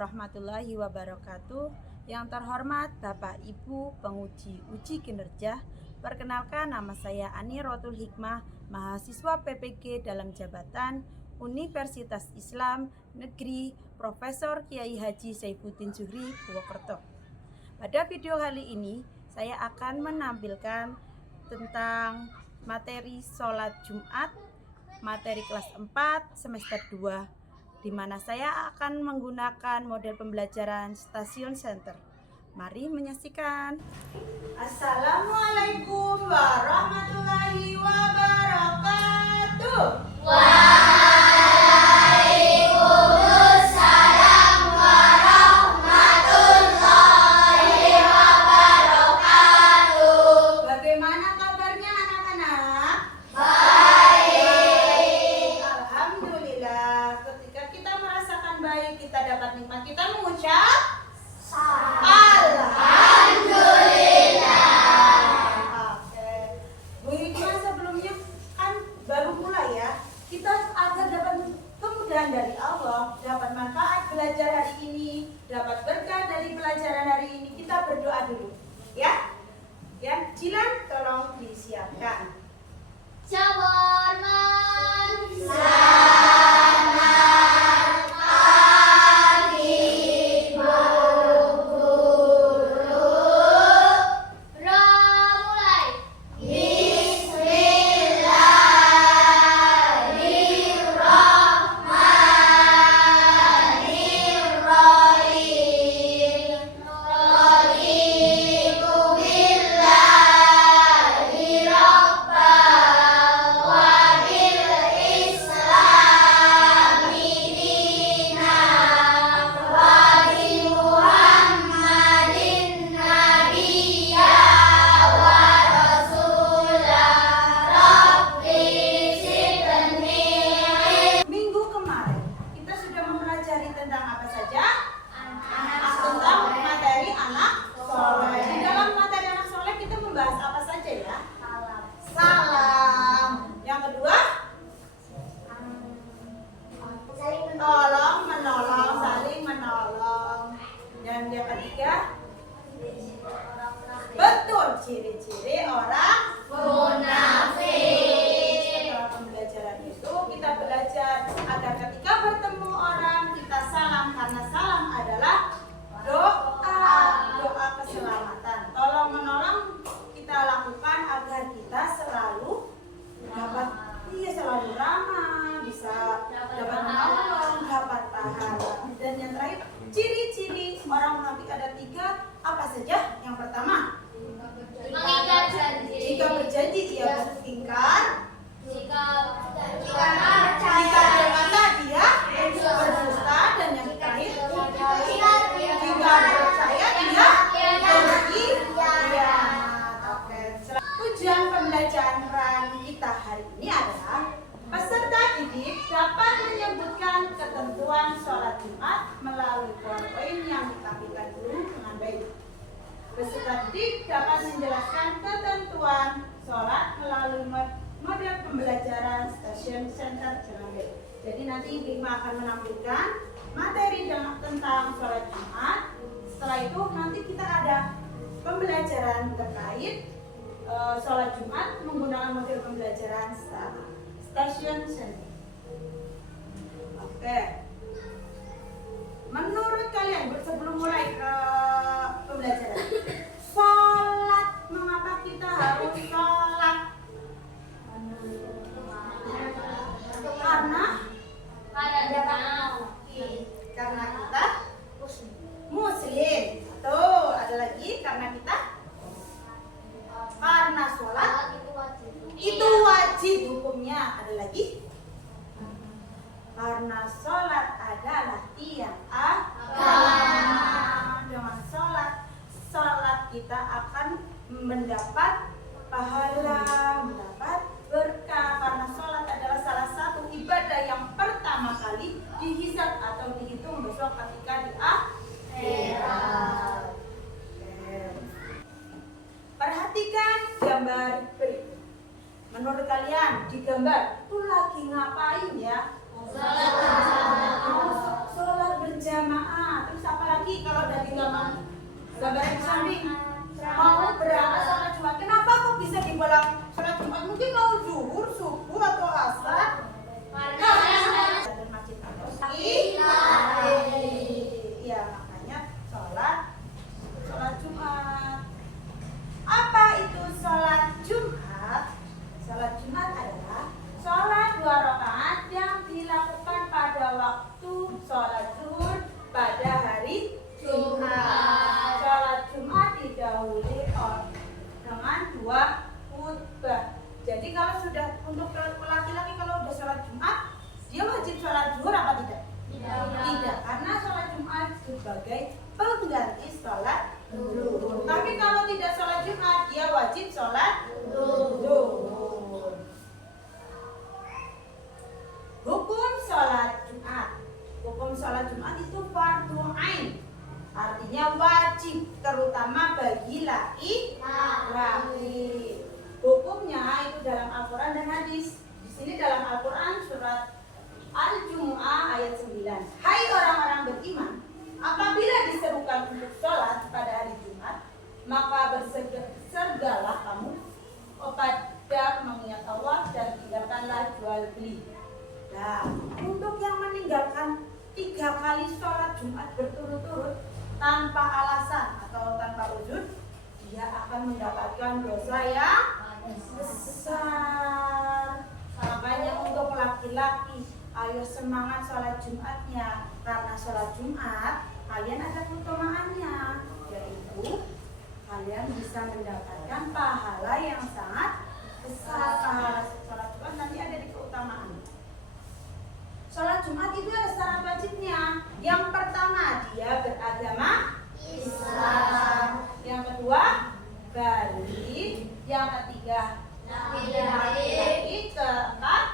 warahmatullahi wabarakatuh. Yang terhormat Bapak Ibu penguji uji kinerja, perkenalkan nama saya Ani Rotul Hikmah, mahasiswa PPG dalam jabatan Universitas Islam Negeri Profesor Kiai Haji Saifuddin Zuhri Purwokerto. Pada video kali ini saya akan menampilkan tentang materi sholat Jumat, materi kelas 4 semester 2, di mana saya akan menggunakan model pembelajaran Stasiun Center. Mari menyaksikan. Assalamualaikum warahmatullahi wabarakatuh. Waalaikumsalam warahmatullahi wabarakatuh. Bagaimana kabarnya anak-anak? Baik. Alhamdulillah. Ketika kita merasakan baik, kita dapat nikmat, kita mengucap Alhamdulillah. Oke. Bu Hikmah sebelumnya kan baru mulai ya. Kita agar dapat kemudahan dari Allah, dapat manfaat belajar hari ini, dapat berkah dari pelajaran hari ini, kita berdoa dulu. Ya? Ya, Jilan tolong disiapkan. Selamat pagi Bu Guru. Mulai. Bismillahirrahmanirrahim. Raditu billahi rabban wa bil islami dinan wa bi Muhammadin nabiyya wa rasulah. Rabbi zidni Minggu kemarin kita sudah mempelajari tentang apa saja? Tentang materi anak soleh. Di dalam materi anak soleh kita membahas apa saja ya? Salam. Yang kedua, tolong menolong, saling menolong. Dan yang ketiga, betul, ciri-ciri orang munafik. Setelah pembelajaran itu kita belajar agar ketika bertemu orang kita salam, karena salam adalah doa keselamatan. Tolong menolong kita lakukan agar kita selalu selalu ramah, bisa dapat menolong, dapat pahala. Dan yang terakhir, ciri-ciri orang munafik ada 3, apa saja? Yang pertama, Mengikat janji. jika berjanji ia beringkar, Jika jika berkata dia berdusta, dan yang terakhir jika percaya dia berkhianat. Oke. Tujuan pembelajaran kita hari ini adalah peserta didik dapat menyebutkan ketentuan sholat Jumat melalui poin yang ditampilkan guru dengan baik. Peserta didik dapat menjelaskan ketentuan sholat melalui model pembelajaran Stasiun Center dengan baik. Jadi nanti Bima akan menampilkan materi tentang sholat Jumat. Setelah itu nanti kita ada pembelajaran terkait sholat Jumat menggunakan model pembelajaran Stasiun Center. Oke. Menurut kalian sebelum mulai ke pembelajaran, sholat, mengapa kita harus sholat? Karena kita muslim. Tuh, ada lagi karena kita karena sholat itu wajib hukumnya. Ada lagi karena sholat adalah tiang agama. Dengan sholat kita akan mendapat pahala, mendapat berkah, karena sholat adalah salah satu ibadah yang pertama kali dihisab atau dihitung besok ketika di akhirat. Perhatikan gambar berikut. Menurut kalian di gambar itu lagi ngapain ya? Sholat berjamaah. Terus lagi kalau dari gambar yang samping. Mau berangkat sholat Jumat. Kenapa kok bisa dibilang sholat Jumat? Mungkin mau zuhur, subuh atau asar? Masjid atau iya, makanya sholat Jumat. Apa itu sholat Jumat? Sholat Jumat adalah sholat 2 rakaat yang dilakukan pada waktu sholat zuhur pada hari Jumat. Sholat Jumat didahului dengan 2 khutbah. Jadi kalau sudah untuk laki-laki kalau udah sholat Jumat, dia wajib sholat zuhur apa tidak? Tidak, karena sholat Jumat sebagai pengganti sholat zuhur. Tapi kalau tidak sholat Jumat, dia wajib sholat zuhur. Hukum sholat Jumat. Hukum sholat Jumat itu fardu ain. Artinya wajib, terutama bagi laki-laki. Hukumnya itu dalam Al-Quran dan hadis. Di sini dalam Al-Quran surat Al-Jumu'ah ayat 9. Hai orang-orang beriman, apabila diserukan untuk sholat pada hari Jumat, maka bersergalah kamu pada mengingat Allah dan tinggalkanlah jual beli. Nah, untuk yang meninggalkan 3 kali sholat Jumat berturut-turut tanpa alasan atau tanpa uzur, dia akan mendapatkan dosa yang besar. Makanya untuk laki-laki, ayo semangat sholat Jumatnya, karena sholat Jumat kalian ada keutamaannya, yaitu kalian bisa mendapatkan pahala yang sangat besar. Pahala sholat Jumat nanti ada di keutamaan. Sholat Jumat itu ada syarat wajibnya. Yang pertama, dia beragama Islam. Yang kedua, balik. Yang ketiga, laki-laki. Keempat,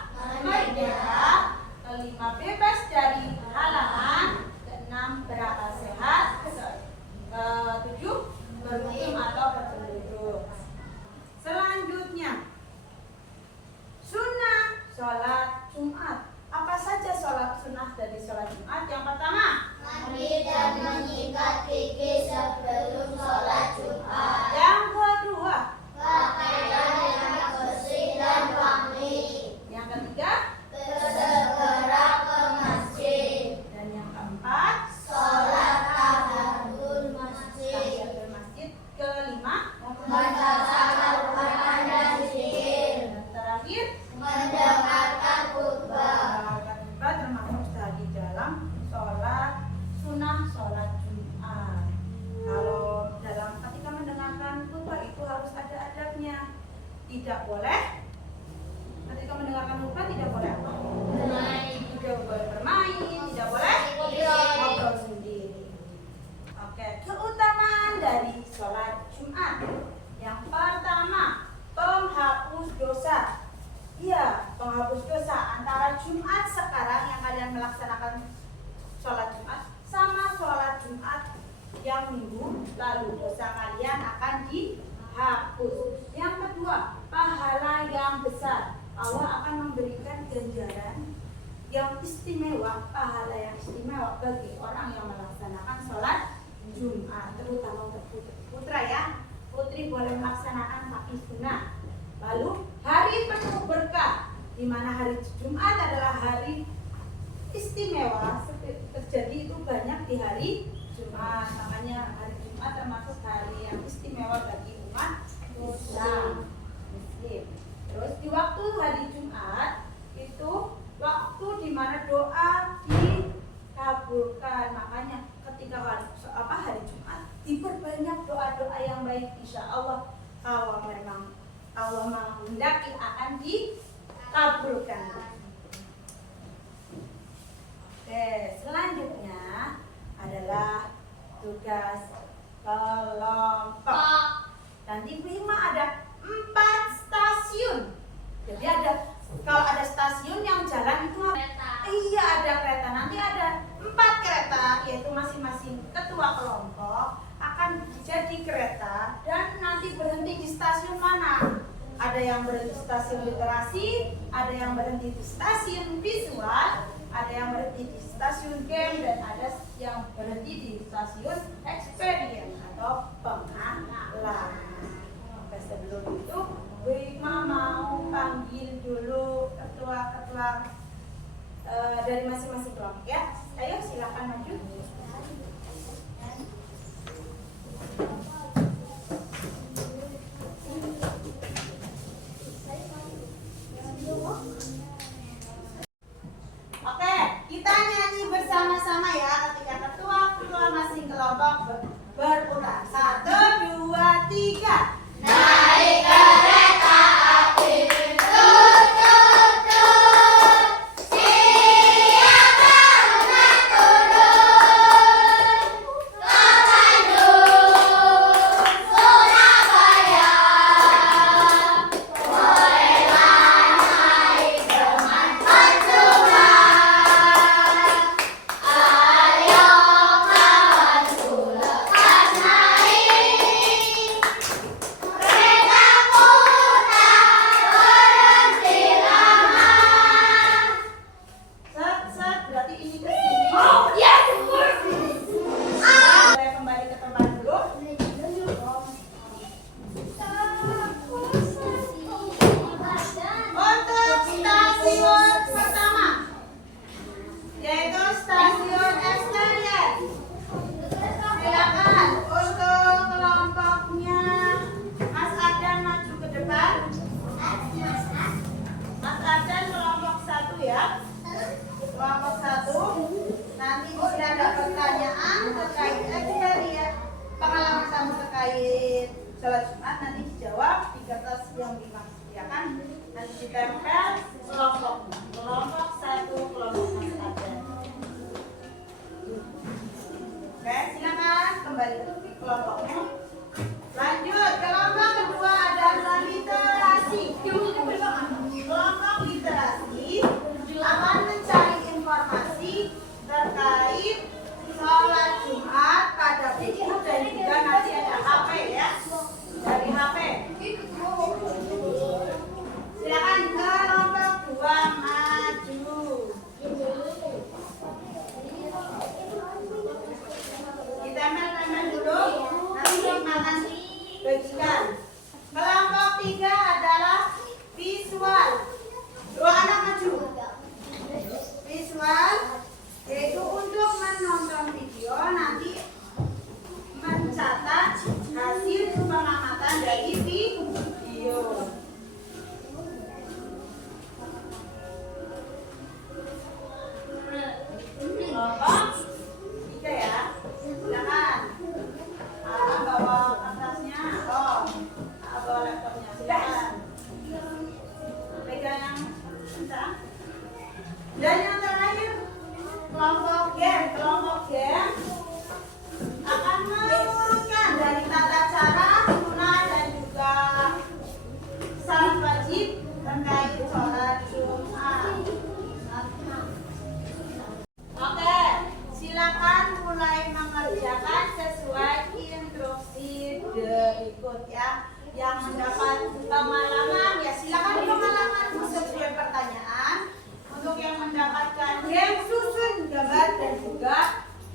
merdeka. Kelima, bebas dari halangan. Keenam, berakal sehat. Ketujuh, bermukim atau berpenduduk. Selanjutnya, sunnah sholat Jumat. Apa saja sholat sunnah dari sholat Jumat? Yang pertama, mandi dan menyikat gigi sebelum sholat Jumat. Yang kedua, Pakaian yang bersih dan wangi. Yang ketiga, Segera ke masjid. dan yang keempat, Sholat tahiyatul masjid. tahiyatul masjid. Kelima, Membaca Al-Quran dan zikir. dan terakhir, Mendengarkan khutbah. khutbah termasuk tadi dalam sholat sunnah sholat Jumat. Kalau dalam ketika mendengarkan khutbah itu harus ada adabnya. Tidak boleh ketika mendengarkan khutbah tidak boleh apa? Tidak boleh bermain, tidak boleh ngobrol sendiri. Oke, keutamaan dari sholat Jumat. Yang pertama, penghapus dosa. Iya, penghapus dosa. Antara Jumat sekarang yang kalian melaksanakan sholat Jumat sama sholat Jumat yang minggu lalu, dosa kalian akan dihapus. Yang kedua, pahala yang besar. Allah akan memberikan ganjaran yang istimewa, pahala yang istimewa bagi orang yang melaksanakan sholat Jumat, terutama untuk putra ya. Putri boleh melaksanakan tapi sunnah. Lalu hari penuh berkah, di mana hari Jumat adalah hari istimewa. Terjadi itu banyak di hari Jumat, makanya hari Jumat termasuk hari yang istimewa bagi umat Islam Muslim. Terus di waktu hari Jumat itu waktu di mana doa dikabulkan. Makanya ketika hari Jumat diperbanyak doa-doa yang baik, insya Allah kalau memang Allah menghendaki akan dikabulkan. Oke, selanjutnya adalah tugas kelompok. Dan di Bima ada 4 stasiun. Jadi kalau ada stasiun yang jalan itu iya ada kereta. Nanti ada 4 kereta, yaitu masing-masing ketua kelompok akan jadi kereta dan nanti berhenti di stasiun mana? Ada yang berhenti di stasiun literasi, ada yang berhenti di stasiun visual, ada yang berhenti di stasiun game dan ada yang berhenti di stasiun experience atau pengenalan. Oke, sebelum itu Bu Hikmah mau panggil dulu ketua-ketua dari masing-masing kelompok ya. Ayo silakan maju. Oke, kita nyanyi bersama-sama ya ketika ketua-ketua masing kelompok berputar. 1, 2, 3. Naik kereta api, tut tut tut. Siapa hendak turun? Ke Bandung, Surabaya. Bolehlah naik dengan percuma. Ayo kawanku lekas naik. Kereta putar berhenti lama. Set, berarti ini ke sini. Yes. Boleh kembali ke tempat dulu. Untuk stasiun pertama, yaitu stasiun Experience. Silakan untuk kelompoknya Mas Ardan maju ke depan. Mas Ardan kelompok 1 ya. Kelompok 1. Nanti jika ada pertanyaan terkait Experience, pengalaman kamu terkait sholat Jumat nanti dijawab di kertas yang dimaksudkan. Nanti ditempel kelompoknya. Kelompok 1, kelompok Mas Ardan. Oke, silakan kembali ke kelompoknya. Lanjut, kelompok kedua adalah literasi. Kelompok literasi akan mencari informasi terkait sholat Jumat pada buku dan juga nanti ada HP ya, dari HP. Silakan kelompok 2 maju. Ditempel-tempel dulu, nanti akan bagikan. Kelompok 3 adalah visual. 2 anak maju. Visual yaitu untuk menonton video nanti mencatat hasil pengamatan dari video. Kelompok 3 ya. Silakan. Bawa kertasnya. Bawa laptopnya. Silakan. Pegang yang kencang. Dan yang terakhir kelompok game. Kelompok game akan mengurutkan dari tata cara, sunnah dan juga salat wajib terkait sholat Jumat. Oke, silakan mulai mengerjakan sesuai instruksi berikut ya. Yang mendapat pengalaman ya silakan pengalaman sesuai pertanyaan. Untuk yang mendapatkan game susun gambar dan juga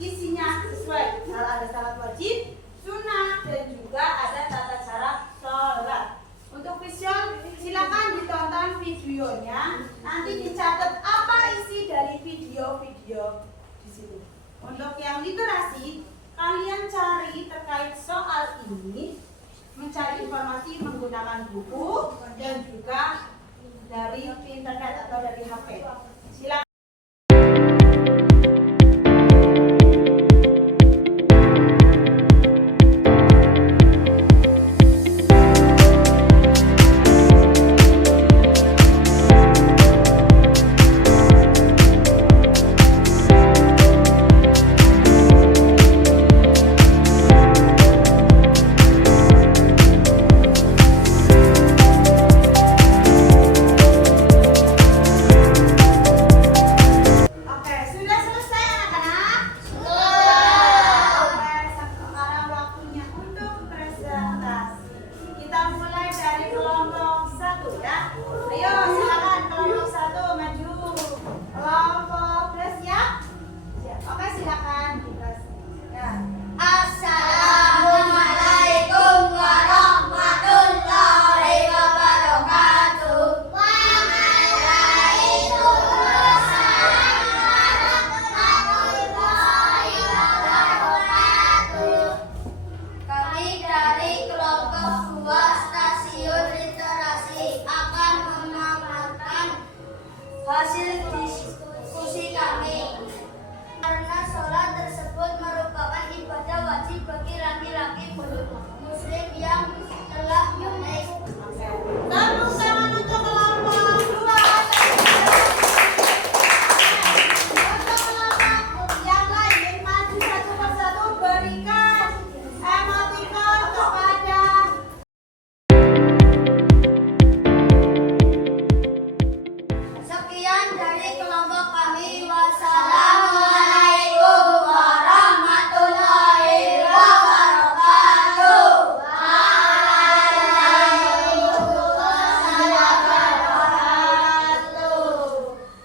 isinya sesuai. Kalau ada salat wajib, sunnah dan juga ada tata cara sholat. Untuk visual silakan ditonton videonya. Nanti dicatat apa isi dari video-video di situ. Untuk yang literasi, kalian cari terkait soal ini, mencari informasi menggunakan buku dan juga dari internet atau dari HP. Silakan. Hasil diskusi kami, karena sholat tersebut merupakan ibadah wajib bagi laki-laki muslim yang telah menaik. Tepuk tangan untuk kelompok 2. Untuk kelompok yang lain maju satu persatu berikan emoticon kepada. Sekian dari kelompok kami. Wassalamualaikum warahmatullahi wabarakatuh.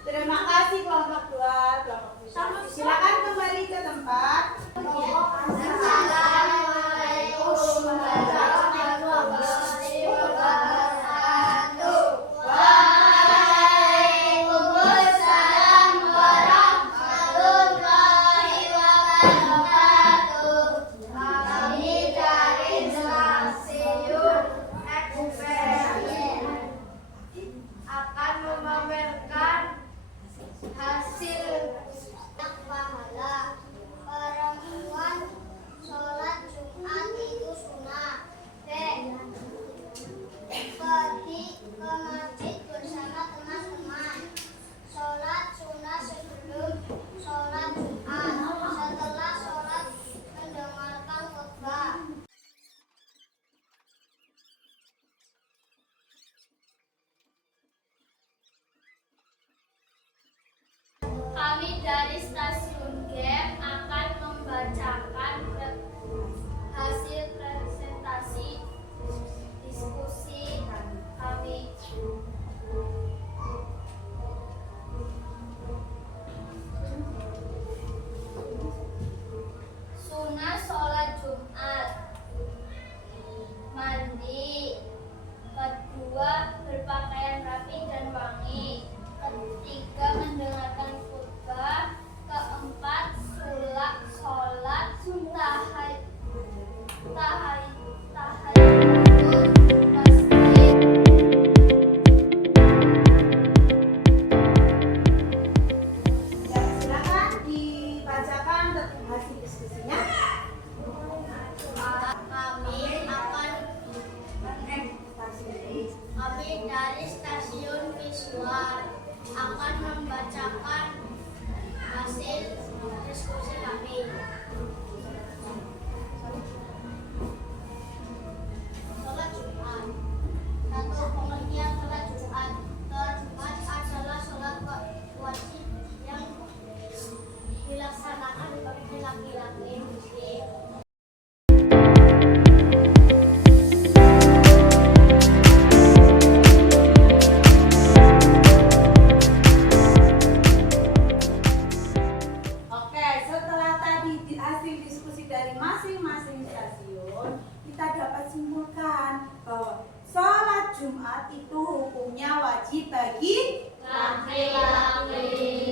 Terima kasih kelompok 2, kelompok 1. Silakan kembali ke tempat. Assalamualaikum warahmatullahi wabarakatuh. Waalaikumsalam warahmatullahi wabarakatuh. Kami dari Stasiun Eksperimen akan memamerkan hasil pahala. Perempuan sholat Jumat itu sunnah. B. Pergi ke masjid bersama teman-teman. Sholat sunnah sebelum sholat Jumat. Setelah sholat mendengarkan khutbah. Kami dari Stasiun GEM akan membacakan hasil presentasi diskusi kami. Sunnah sholat Jumat. Mandi. Kedua, berpakaian rapi dan wangi. Ketiga, mendengarkan khutbah. Keempat, sholat tahajud masjid. Ya, silakan dibacakan hasil diskusinya. Kami dari Stasiun Visual akan membacakan hasil diskusi kami. Sholat Jumat. Satu, pengertian sholat Jumat. Sholat Jumat adalah sholat wajib yang dilaksanakan bagi laki-laki muslim. Oke, setelah tadi hasil diskusi dari masing-masing stasiun, kita dapat simpulkan bahwa sholat Jumat itu hukumnya wajib bagi Laki-laki.